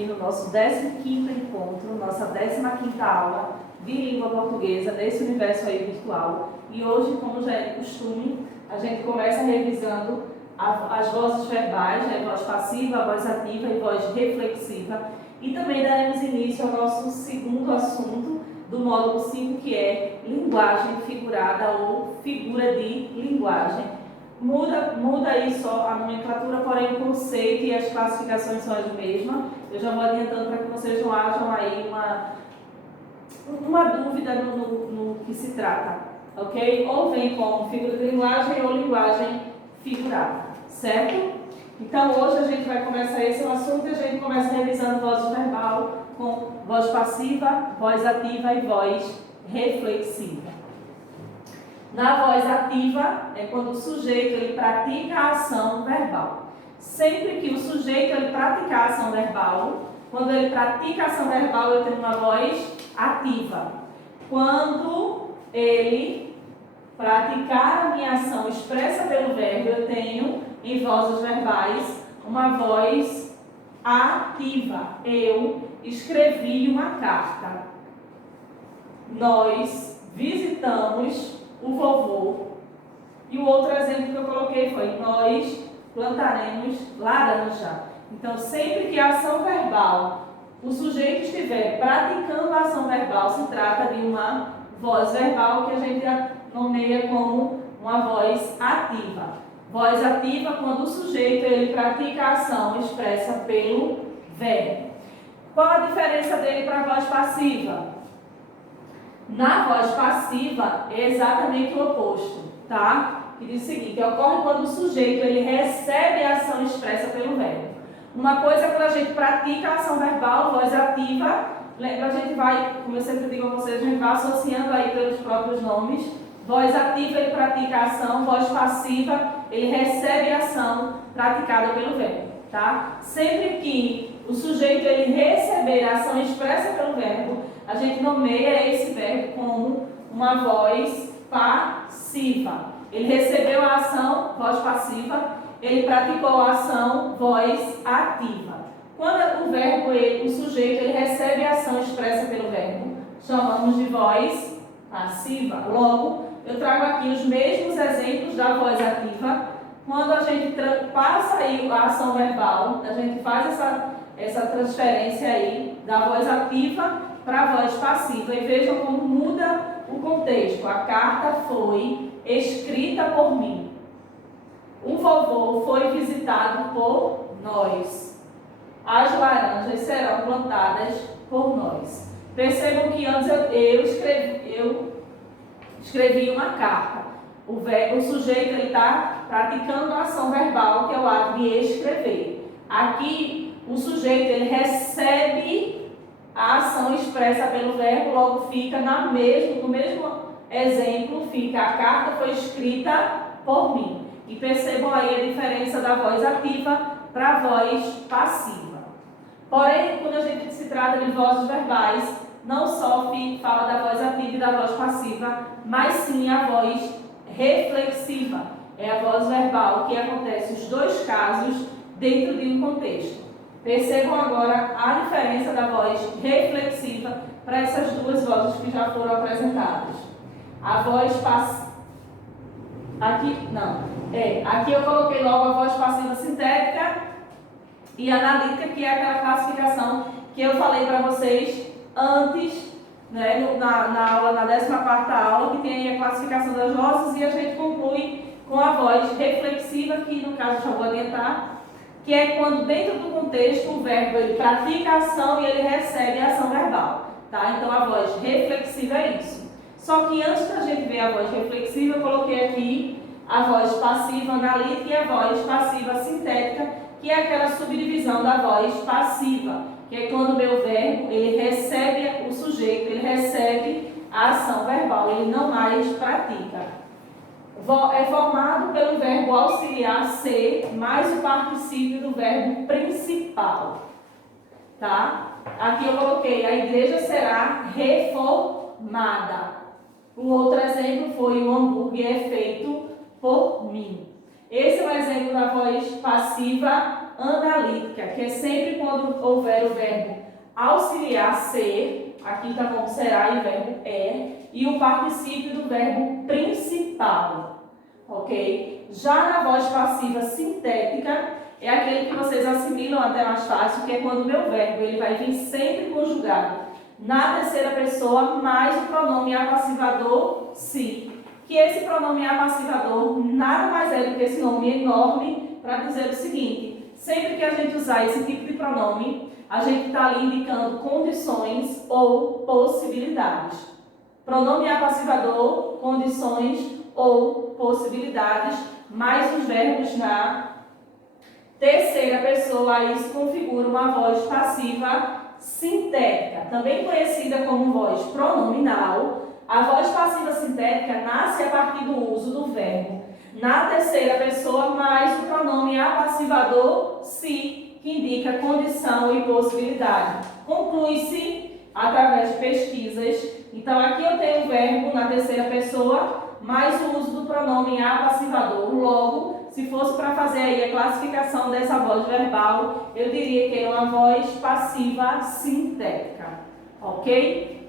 aqui no nosso 15º encontro, nossa 15ª aula de língua portuguesa nesse universo aí virtual. E hoje, como já é de costume, a gente começa revisando as vozes verbais, a voz passiva, a voz ativa e a voz reflexiva. E também daremos início ao nosso segundo assunto do módulo 5, que é linguagem figurada ou figura de linguagem. Muda aí só a nomenclatura, porém o conceito e as classificações são as mesmas. Eu já vou adiantando para que vocês não hajam aí uma dúvida no que se trata, ok? Ou vem como figura de linguagem ou linguagem figurada, certo? Então hoje a gente vai começar esse assunto e a gente começa revisando voz verbal com voz passiva, voz ativa e voz reflexiva. Na voz ativa é quando o sujeito ele pratica a ação verbal. Sempre que o sujeito ele praticar a ação verbal, quando ele pratica a ação verbal, eu tenho uma voz ativa. Quando ele praticar a minha ação expressa pelo verbo, eu tenho em vozes verbais uma voz ativa. Eu escrevi uma carta. Nós visitamos o vovô. E o outro exemplo que eu coloquei foi: nós plantaremos laranja. Então, sempre que a ação verbal, o sujeito estiver praticando a ação verbal, se trata de uma voz verbal que a gente nomeia como uma voz ativa. Voz ativa quando o sujeito ele pratica a ação expressa pelo verbo. Qual a diferença dele para a voz passiva? Na voz passiva é exatamente o oposto, tá? Que diz o seguinte: ocorre quando o sujeito ele recebe a ação expressa pelo verbo. Uma coisa é quando a gente pratica a ação verbal, voz ativa, lembra, a gente vai, como eu sempre digo a vocês, a gente vai associando aí pelos próprios nomes. Voz ativa ele pratica a ação, voz passiva ele recebe a ação praticada pelo verbo, tá? Sempre que o sujeito ele receber a ação expressa pelo verbo, a gente nomeia esse verbo como uma voz passiva. Ele recebeu a ação, voz passiva, ele praticou a ação, voz ativa. Quando o verbo, o sujeito, ele recebe a ação expressa pelo verbo, chamamos de voz passiva. Logo, eu trago aqui os mesmos exemplos da voz ativa. Quando a gente passa aí a ação verbal, a gente faz essa transferência aí da voz ativa para a voz passiva. E vejam como muda o contexto. A carta foi escrita por mim. O vovô foi visitado por nós. As laranjas serão plantadas por nós. Percebam que antes eu escrevi uma carta. O sujeito está praticando a ação verbal, que é o ato de escrever. Aqui, o sujeito ele recebe a ação expressa pelo verbo, logo fica no mesmo exemplo, fica: a carta foi escrita por mim. E percebam aí a diferença da voz ativa para a voz passiva. Porém, quando a gente se trata de vozes verbais, não só fala da voz ativa e da voz passiva, mas sim a voz reflexiva. É a voz verbal que acontece os dois casos dentro de um contexto. Percebam agora a diferença da voz reflexiva para essas duas vozes que já foram apresentadas. A voz passiva. Aqui eu coloquei logo a voz passiva sintética e analítica, que é aquela classificação que eu falei para vocês antes, né, na aula, na 14ª aula, que tem a classificação das vozes, e a gente conclui com a voz reflexiva, que no caso eu já vou adiantar, que é quando dentro do contexto o verbo ele pratica a ação e ele recebe a ação verbal, tá? Então a voz reflexiva é isso. Só que antes da gente ver a voz reflexiva, eu coloquei aqui a voz passiva analítica e a voz passiva sintética, que é aquela subdivisão da voz passiva, que é quando o meu verbo ele recebe o sujeito, ele recebe a ação verbal, ele não mais pratica. É formado pelo verbo auxiliar ser mais o particípio do verbo principal, tá? Aqui eu coloquei: a igreja será reformada. O outro exemplo foi: o hambúrguer é feito por mim. Esse é o exemplo da voz passiva passiva analítica, que é sempre quando houver o verbo auxiliar ser, aqui tá como será e o verbo é, e o particípio do verbo principal, ok? Já na voz passiva sintética, é aquele que vocês assimilam até mais fácil, que é quando o meu verbo ele vai vir sempre conjugado na terceira pessoa, mais o pronome apassivador se. Que esse pronome apassivador nada mais é do que esse nome enorme para dizer o seguinte: sempre que a gente usar esse tipo de pronome, a gente está ali indicando condições ou possibilidades. Pronome apassivador, condições ou possibilidades, mais os verbos na terceira pessoa, isso configura uma voz passiva sintética, também conhecida como voz pronominal. A voz passiva sintética nasce a partir do uso do verbo na terceira pessoa, mais o pronome apassivador se, que indica condição e possibilidade. Conclui-se através de pesquisas. Então, aqui eu tenho o verbo na terceira pessoa, mais o uso do pronome apassivador. Logo, se fosse para fazer aí a classificação dessa voz verbal, eu diria que é uma voz passiva sintética, ok?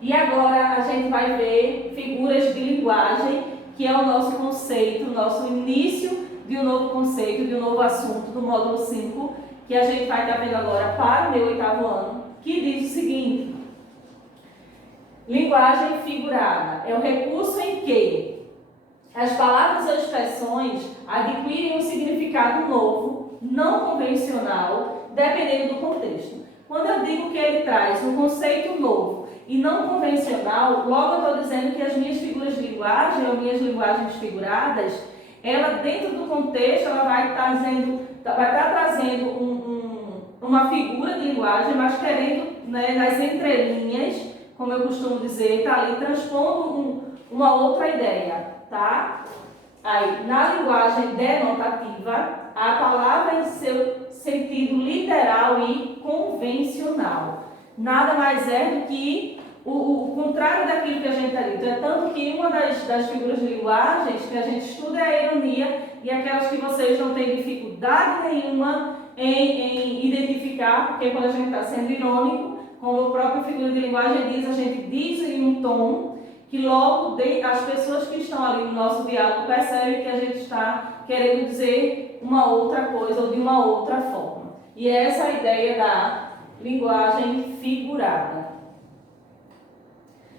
E agora a gente vai ver figuras de linguagem, que é o nosso conceito, o nosso início de um novo conceito, de um novo assunto do módulo 5, que a gente vai estar vendo agora para o meu 8º ano, que diz o seguinte: linguagem figurada é o recurso em que as palavras ou expressões adquirem um significado novo, não convencional, dependendo do contexto. Quando eu digo que ele traz um conceito novo e não convencional, logo eu estou dizendo que as minhas figuras de linguagem, ou minhas linguagens figuradas, ela dentro do contexto, ela vai estar trazendo uma figura de linguagem, mas querendo, né, nas entrelinhas, como eu costumo dizer, está ali transpondo uma outra ideia, tá? Aí, na linguagem denotativa, a palavra em seu sentido literal e convencional. Nada mais é do que o contrário daquilo que a gente está dito. É tanto que uma das figuras de linguagens que a gente estuda é a ironia, e aquelas que vocês não têm dificuldade nenhuma em identificar, porque quando a gente está sendo irônico, como a própria figura de linguagem diz, a gente diz em um tom que logo as pessoas que estão ali no nosso diálogo percebem que a gente está querendo dizer uma outra coisa ou de uma outra forma. E essa é a ideia da linguagem figurada.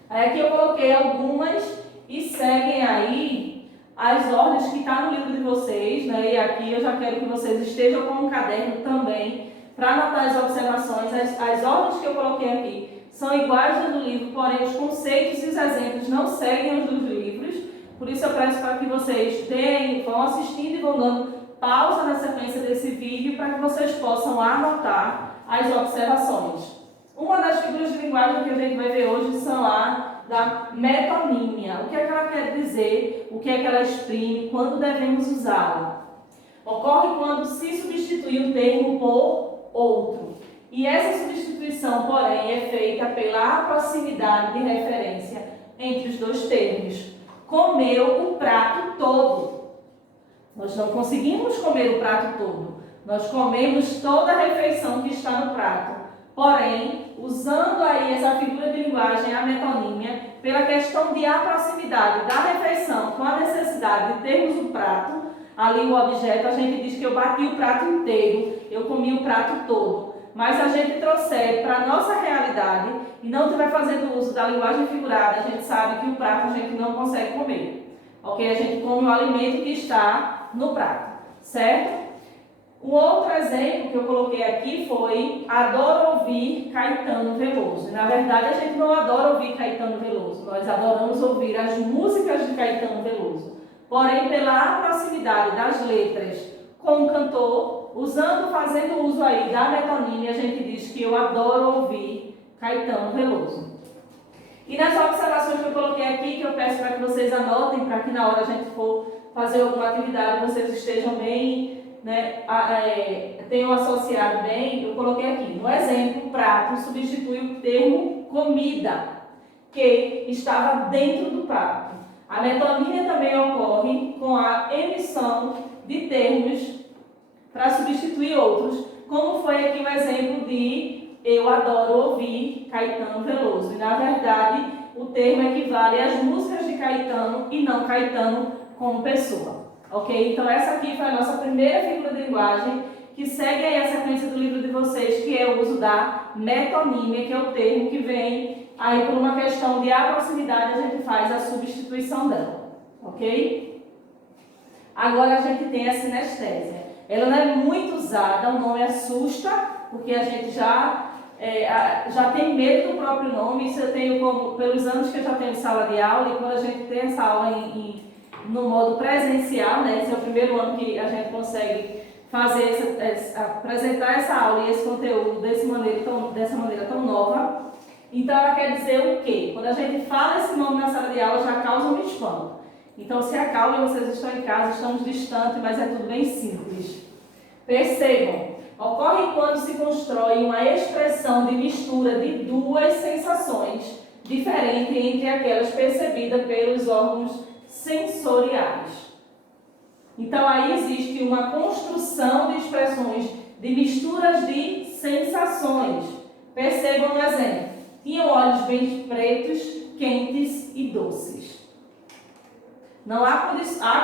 Aí aqui eu coloquei algumas e seguem aí as ordens que estão no livro de vocês, né? E aqui eu já quero que vocês estejam com um caderno também para anotar as observações. As ordens que eu coloquei aqui são iguais às do livro, porém os conceitos e os exemplos não seguem os dos livros. Por isso eu peço para que vocês vão assistindo e vão dando pausa na sequência desse vídeo para que vocês possam anotar as observações. Uma das figuras de linguagem que a gente vai ver hoje são a da metonímia. O que é que ela quer dizer, o que é que ela exprime, quando devemos usá-la. Ocorre quando se substitui um termo por outro. E essa substituição, porém, é feita pela proximidade de referência entre os dois termos. Comeu o prato todo. Nós não conseguimos comer o prato todo. Nós comemos toda a refeição que está no prato. Porém, usando aí essa figura de linguagem, a metonímia, pela questão de a proximidade da refeição com a necessidade de termos o prato, ali o objeto, a gente diz que eu bati o prato inteiro, eu comi o prato todo. Mas se a gente trouxer para a nossa realidade e não estiver fazendo uso da linguagem figurada, a gente sabe que o prato a gente não consegue comer. Ok? A gente come o alimento que está no prato, certo? Um outro exemplo que eu coloquei aqui foi: adoro ouvir Caetano Veloso. Na verdade, a gente não adora ouvir Caetano Veloso, nós adoramos ouvir as músicas de Caetano Veloso. Porém, pela proximidade das letras com o cantor, fazendo uso aí da metonímia, a gente diz que eu adoro ouvir Caetano Veloso. E nas observações que eu coloquei aqui, que eu peço para que vocês anotem, para que na hora a gente for fazer alguma atividade, vocês estejam bem, né, tenham associado bem, eu coloquei aqui. No exemplo, prato substitui o termo comida, que estava dentro do prato. A metonímia também ocorre com a emissão de termos para substituir outros, como foi aqui o exemplo de Eu Adoro Ouvir, Caetano Veloso. E, na verdade, o termo equivale às músicas de Caetano e não Caetano como pessoa. Ok? Então, essa aqui foi a nossa primeira figura de linguagem, que segue aí a sequência do livro de vocês, que é o uso da metonímia, que é o termo que vem aí por uma questão de aproximidade, a gente faz a substituição dela. Ok? Agora a gente tem a sinestésia. Ela não é muito usada, o nome assusta, porque a gente já tem medo do próprio nome. Isso eu tenho como, pelos anos que eu já tenho em sala de aula, e quando a gente tem essa aula no modo presencial, né? Esse é o primeiro ano que a gente consegue fazer apresentar essa aula e esse conteúdo dessa maneira tão nova. Então ela quer dizer o quê? Quando a gente fala esse nome na sala de aula, já causa um espanto. Então se acalmem, vocês estão em casa, estamos distantes, mas é tudo bem simples. Percebam, ocorre quando se constrói uma expressão de mistura de duas sensações diferentes entre aquelas percebidas pelos órgãos sensoriais. Então aí existe uma construção de expressões de misturas de sensações. Percebam no exemplo. Tinham olhos bem pretos, quentes e doces. Não há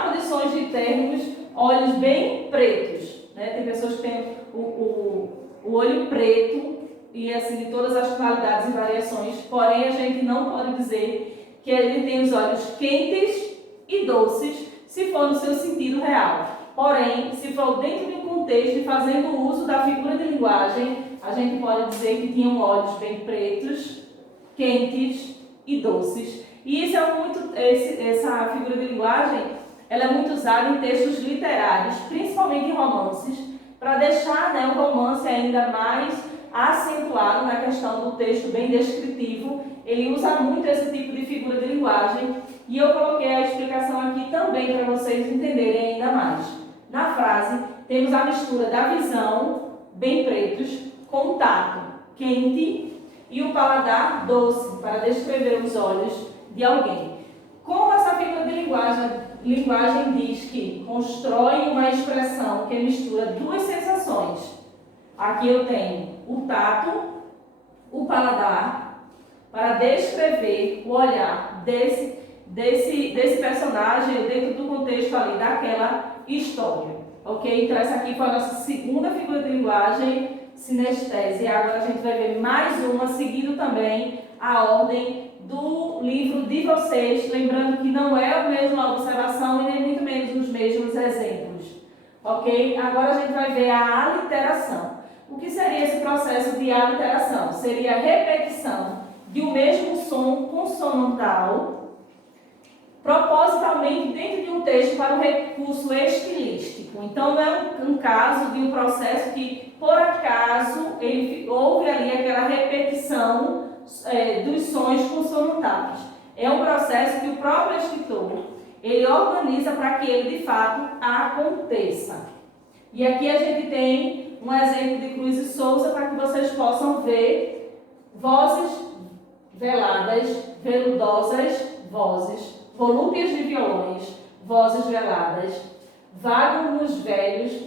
condições de termos olhos bem pretos. Né? Tem pessoas que têm o olho preto e assim de todas as tonalidades e variações, porém a gente não pode dizer que ele tem os olhos quentes e doces se for no seu sentido real. Porém, se for dentro de um contexto e fazendo uso da figura de linguagem, a gente pode dizer que tinham olhos bem pretos, quentes e doces. E isso essa figura de linguagem, ela é muito usada em textos literários, principalmente em romances, para deixar, né, o romance ainda mais acentuado na questão do texto bem descritivo. Ele usa muito esse tipo de figura de linguagem e eu coloquei a explicação aqui também para vocês entenderem ainda mais. Na frase, temos a mistura da visão, bem pretos, com o tato, quente, e o paladar, doce, para descrever os olhos de alguém. Como essa figura de linguagem diz que constrói uma expressão que mistura duas sensações. Aqui eu tenho o tato, o paladar, para descrever o olhar desse personagem dentro do contexto ali daquela história. Ok? Então essa aqui foi a nossa segunda figura de linguagem, sinestésia. Agora a gente vai ver mais uma, seguindo também a ordem do livro de vocês, lembrando que não é a mesma observação e nem muito menos os mesmos exemplos. Ok? Agora a gente vai ver a aliteração. O que seria esse processo de aliteração? Seria a repetição de um mesmo som consonantal propositalmente dentro de um texto para um recurso estilístico. Então, não é um caso de um processo que, por acaso, houve ali aquela repetição dos sons consonantais. É um processo que o próprio escritor ele organiza para que ele, de fato, aconteça. E aqui a gente tem um exemplo de Cruz e Souza para que vocês possam ver vozes veladas, veludosas vozes, volúpias de violões, vozes veladas, vagos velhos,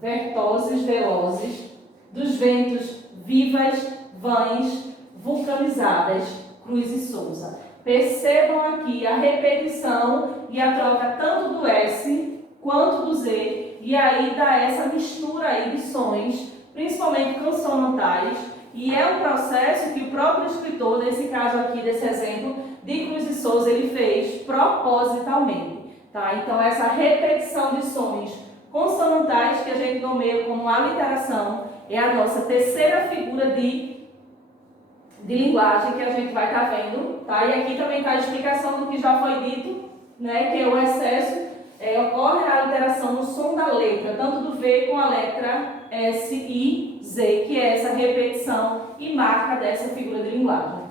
vertozes velozes, dos ventos vivas, vãs, vulcanizadas, Cruz e Souza. Percebam aqui a repetição e a troca tanto do S quanto do Z, e aí dá essa mistura aí de sons, principalmente consonantais, e é um processo que o próprio escritor, nesse caso aqui, desse exemplo, de Cruz e Souza, ele fez propositalmente, tá? Então, essa repetição de sons consonantais, que a gente nomeia como aliteração, é a nossa terceira figura de linguagem que a gente vai estar vendo, tá? E aqui também está a explicação do que já foi dito, né? Que é o excesso, ocorre a alteração no som da letra, tanto do V com a letra S, I, Z, que é essa repetição e marca dessa figura de linguagem.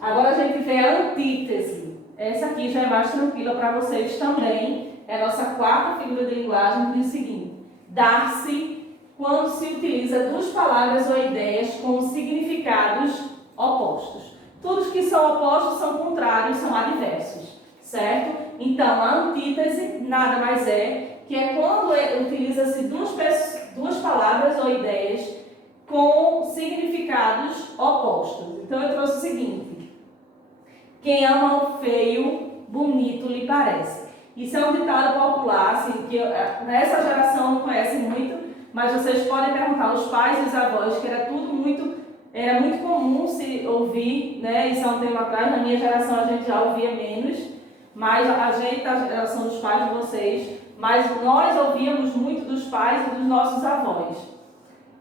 Agora a gente vê a antítese. Essa aqui já é mais tranquila para vocês também. É a nossa quarta figura de linguagem, que diz o seguinte: dar-se quando se utiliza duas palavras ou ideias com significados opostos. Tudo que são opostos são contrários, são adversos, certo? Então, a antítese nada mais é que é quando utiliza-se duas palavras ou ideias com significados opostos. Então, eu trouxe o seguinte: quem ama o feio, bonito lhe parece. Isso é um ditado popular, assim, que nessa geração não conhece muito, mas vocês podem perguntar aos pais e os avós, que era muito comum se ouvir, né? Isso há um tempo atrás, na minha geração a gente já ouvia menos, mas a gente, a geração dos pais de vocês, mas nós ouvíamos muito dos pais e dos nossos avós.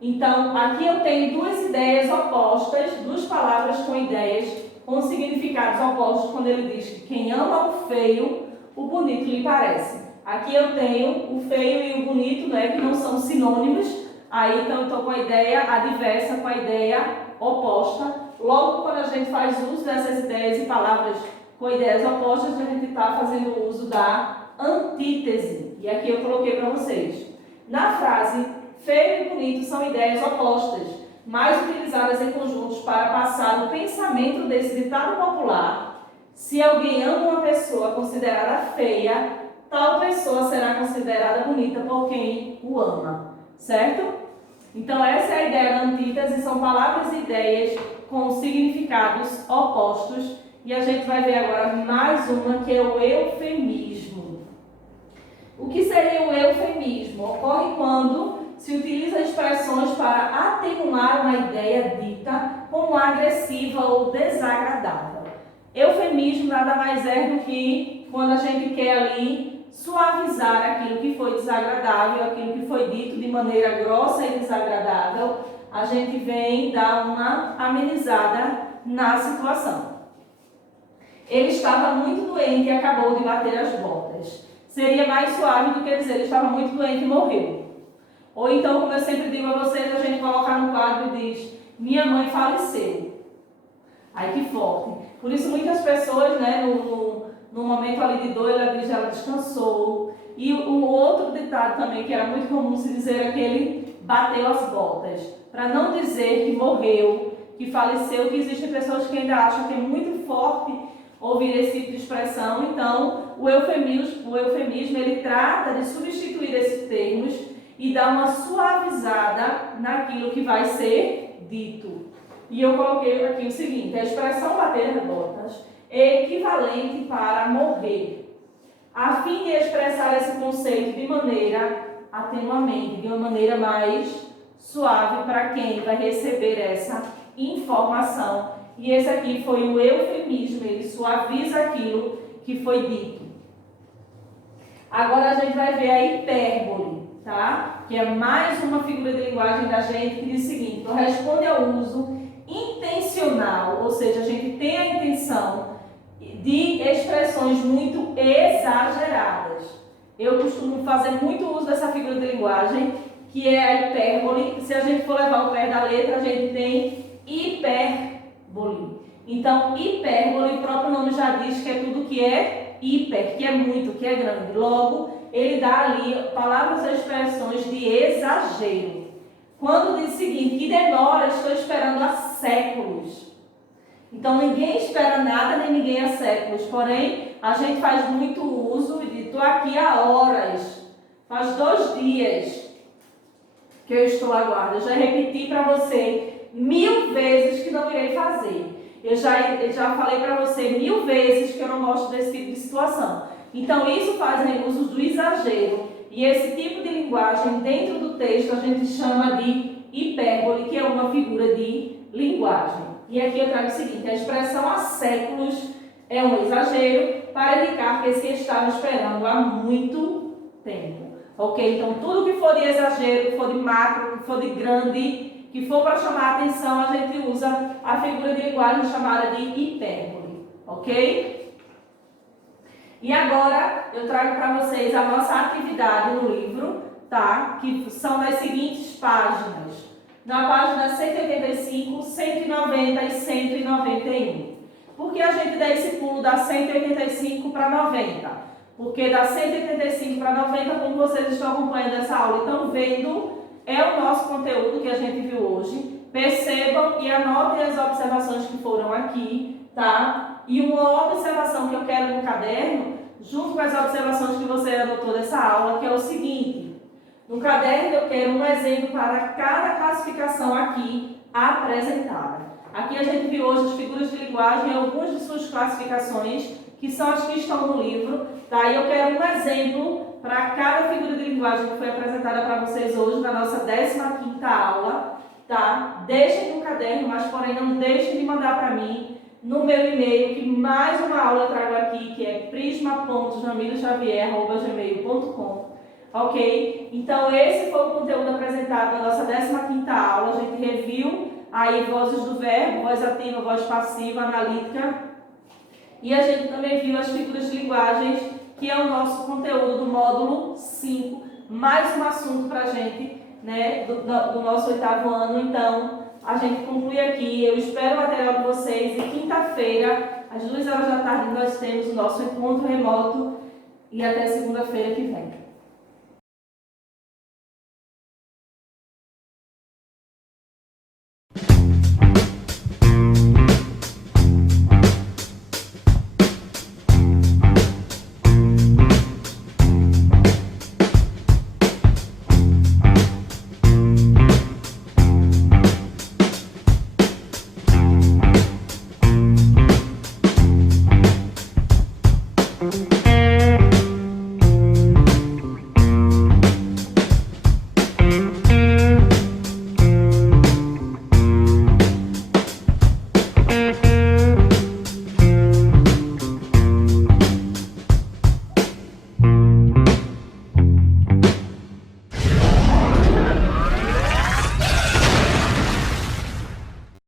Então, aqui eu tenho duas ideias opostas, duas palavras com ideias com significados opostos, quando ele diz que quem ama o feio, o bonito lhe parece. Aqui eu tenho o feio e o bonito, né, que não são sinônimos, aí então eu estou com a ideia adversa, com a ideia oposta. Logo, quando a gente faz uso dessas ideias e palavras com ideias opostas, a gente está fazendo uso da antítese. E aqui eu coloquei para vocês. Na frase, feio e bonito são ideias opostas, mas utilizadas em conjuntos para passar o pensamento desse ditado popular. Se alguém ama uma pessoa considerada feia, tal pessoa será considerada bonita por quem o ama, certo? Então essa é a ideia da antítese, são palavras e ideias com significados opostos, e a gente vai ver agora mais uma, que é o eufemismo. O que seria o eufemismo? Ocorre quando se utiliza expressões para atenuar uma ideia dita como agressiva ou desagradável. Eufemismo nada mais é do que quando a gente quer ali suavizar aquilo que foi desagradável, aquilo que foi dito de maneira grossa e desagradável, a gente vem dar uma amenizada na situação. Ele estava muito doente e acabou de bater as botas. Seria mais suave do que dizer ele estava muito doente e morreu. Ou então, como eu sempre digo a vocês, a gente colocar no quadro e diz: minha mãe faleceu. Ai, que forte. Por isso, muitas pessoas, né, no momento ali de dor, ela diz: ela descansou. E o outro ditado também, que era muito comum se dizer, é que ele bateu as botas. Para não dizer que morreu, que faleceu, que existem pessoas que ainda acham que é muito forte ouvir esse tipo de expressão. Então, o eufemismo ele trata de substituir esses termos e dar uma suavizada naquilo que vai ser dito. E eu coloquei aqui o seguinte: a expressão bater as botas é equivalente para morrer, a fim de expressar esse conceito de maneira atenuamente, de uma maneira mais suave para quem vai receber essa informação. E esse aqui foi o eufemismo, ele suaviza aquilo que foi dito. Agora a gente vai ver a hipérbole, tá? Que é mais uma figura de linguagem da gente que diz o seguinte: corresponde ao uso intencional, ou seja, a gente tem a intenção de expressões muito exageradas. Eu costumo fazer muito uso dessa figura de linguagem, que é a hipérbole. Se a gente for levar o pé da letra, a gente tem hipérbole. Então, hipérbole, o próprio nome já diz que é tudo que é hiper, que é muito, que é grande. Logo, ele dá ali palavras ou expressões de exagero. Quando diz o seguinte: que demora, estou esperando há séculos. Então, ninguém espera nada, nem ninguém há séculos. Porém, a gente faz muito uso de estou aqui há horas. Faz 2 dias que eu estou aguardando. Eu já repeti para você 1000 vezes que não irei fazer. Eu já falei para você 1000 vezes que eu não gosto desse tipo de situação. Então, isso faz uso do exagero. E esse tipo de linguagem dentro do texto a gente chama de hipérbole, que é uma figura de linguagem. E aqui eu trago o seguinte: a expressão há séculos é um exagero para indicar que se estava esperando há muito tempo. Ok? Então, tudo que for de exagero, que for de macro, que for de grande, que for para chamar a atenção, a gente usa a figura de linguagem chamada de hipérbole. Ok? E agora eu trago para vocês a nossa atividade no livro, tá? Que são das seguintes páginas. Na página 185, 190 e 191. Por que a gente dá esse pulo da 185 para 90? Porque da 185 para 90, como vocês estão acompanhando essa aula e estão vendo, é o nosso conteúdo que a gente viu hoje. Percebam e anotem as observações que foram aqui, tá? E uma observação que eu quero no caderno, junto com as observações que você anotou dessa aula, que é o seguinte: no caderno eu quero um exemplo para cada classificação aqui apresentada. Aqui a gente viu hoje as figuras de linguagem e algumas de suas classificações, que são as que estão no livro, tá? E eu quero um exemplo para cada figura de linguagem que foi apresentada para vocês hoje na nossa 15ª aula, tá? Deixem no caderno, mas porém não deixem de mandar para mim no meu e-mail, que mais uma aula eu trago aqui, que é prisma.jamiloxavier@gmail.com, ok? Então esse foi o conteúdo apresentado na nossa 15ª aula. A gente reviu aí vozes do verbo, voz ativa, voz passiva, analítica, e a gente também viu as figuras de linguagens, que é o nosso conteúdo do módulo 5, mais um assunto para a gente, né, do nosso 8º ano. Então, a gente conclui aqui. Eu espero o material de vocês, e quinta-feira, às 2 horas da tarde, nós temos o nosso encontro remoto, e até segunda-feira que vem.